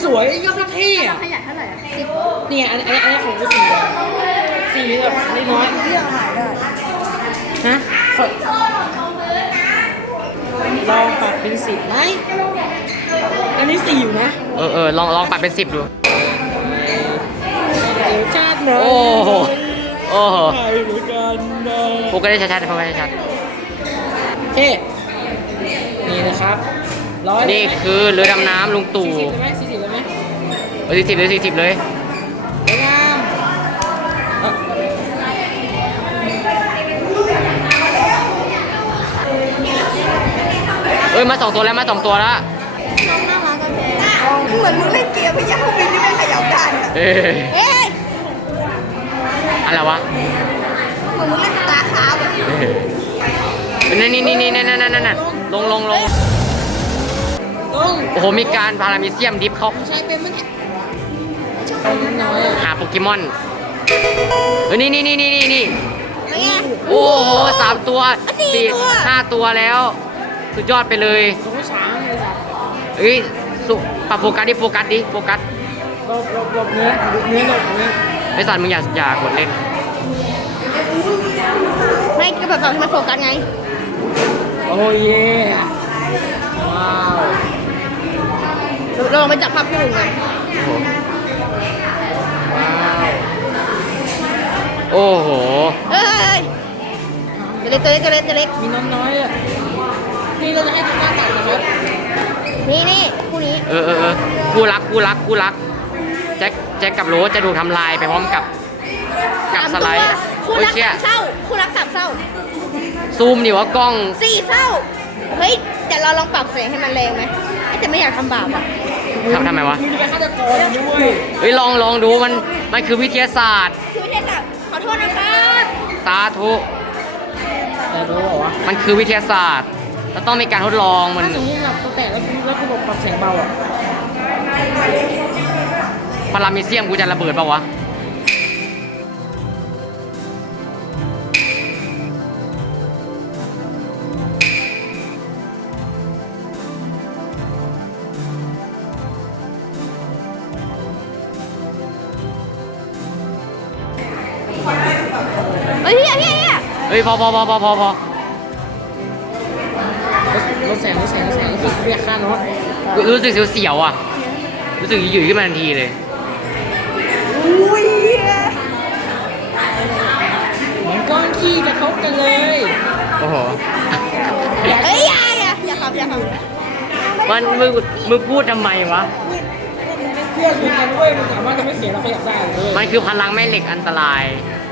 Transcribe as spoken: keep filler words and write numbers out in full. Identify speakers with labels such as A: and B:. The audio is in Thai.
A: สวยยอดเท่อะ
B: ขยันเท่าไหร่อ่ะสิบ
A: เนี่ยอันนี้อันนี้ของกูสี่อะสี่แบบเล็กน้อย
B: เรื่องหายได้
A: ฮะขอลองปรับเป็นสิบไหมอันนี้สี่อยู่นะ
C: เออเออลองลองปรับเป็นสิบดู
A: เดี๋ยวชาติหน่อย
C: โอ้โหโอ้โห
A: ไทยเหมือนกันนะ
C: โฟกัสได้ชัดๆโฟกัสได้ชัด
A: เท่นี่นะครับร้อย
C: นี่คือเรือดำน้ำลุงตู่
A: สี่สิบเลยไหมสี่สิบเลยไหม
C: เออสี่สิบเลยสี่สิบเลย
A: สวยงามเอ้า
C: เอ้ยมาสองตัวแล้วมาสองตัวแล้ว
B: น้องน่ารักกันเลยเหมือนมึงเล่นเกมพยาบินที่ไม่ขยับได้อะ
C: เอ้ย
B: เอ้ย
C: อะไรวะ
B: เหมือนมึงเล่นสตาร์คราฟต์อะ
C: เอ้ยนี่นี่นี่นี่นั่นนั่นนั่นนั่นลงลงลง
A: ต้อง
C: โอ้โหมีการพารามิเซียมดิฟเขา
A: ใช้เป็นมั้ยเนี่ยเอานิดน้อยอะ
C: หาโปเกมอนเอ้ยนี่นี่นี่นี่นี่นี่
B: เป็นไง
C: โอ้โหสามตัว
B: สี่
C: สี่
B: ตัว
C: ห้าตัวแล้วสุดยอดไปเลย
A: ตรงไม่ช้างเลยจ้ะ
C: เอ้ยสุปรับโฟกัสดิโฟกัสดิโฟกัส
A: หลบหลบหลบเนื้อเนื้อหลบเนื้อ
C: ไอ้สัตว์มึงอย่าอย่ากดเล่น
B: ไม่ก็แบบที่มันโฟกัสไง
A: โอ้ยว้าว
B: เราลองไปจับภาพคู่ไง
C: โอ้โห
B: เอ้ยตัวเล็กตัวเล็กตัวเล็กตัวเล็ก
A: มีน้องน้อยอ่ะนี่เราจะให้ทุกท่านตัดนะครับ
B: นี่นี่คู่นี้
C: เออเออเออคู่รักคู่รักคู่รักแจ็คแจ็คกับโรสจะถูกทำลายไปพร้อมกับกับสไลด์
B: คู่
C: โอ้ย
B: รัก
C: เชี่ย
B: สามเศร้าคู่รักสามเศร้า
C: ซูมดิว่ากล้อง
B: สี่เศร้าเฮ้ยแต่เราลองปรับเสียงให้มันแรงไหมเอ้ยแต่ไม่อยากทำบาปอ่ะ
C: ทำทำไมวะ
A: มึงจะไปฆาตกรด้วย
C: เฮ้ยลองลองดูมันมันคือวิทยาศาสตร์
B: คือวิทยาศาสตร์ขอโทษนะครับ
C: สาธุ
A: แต่รู้เหรอวะ
C: มันคือวิทยาศาสตร์เราต้องมีการทดลองมัน
A: ถ้าสมมติหลับตัวแตกแล้วกูแล้วกูบอกปรับเสียงเบาอ่ะ
C: พารามิเซียมกูจะระเบิดเปล่าวะ
B: เฮ้ยเฮียเฮียเฮีย
C: เฮ้ยพอพอพอพอพอพอ
A: ลดแสงลดแสงลดแสงคือเรียกค่าโน้ต
C: รู้สึกเสียวๆอ่ะรู้สึกหยุ่ยๆขึ้นมาทันทีเลย
B: อุ้ย
A: เหมือนก้อนขี้กระทบกันเลย
C: โอ้โห
B: เฮ้ยอย่าอย่าอย่าขับอย่าขับ
C: มันมึงมึงพูดทำไมวะ
A: เพื่อนคุยกันด้วยมันสามารถทำให้เสียงเราขยับได้เลย
C: มันคือพลังแม่เหล็กอันตราย
A: ใ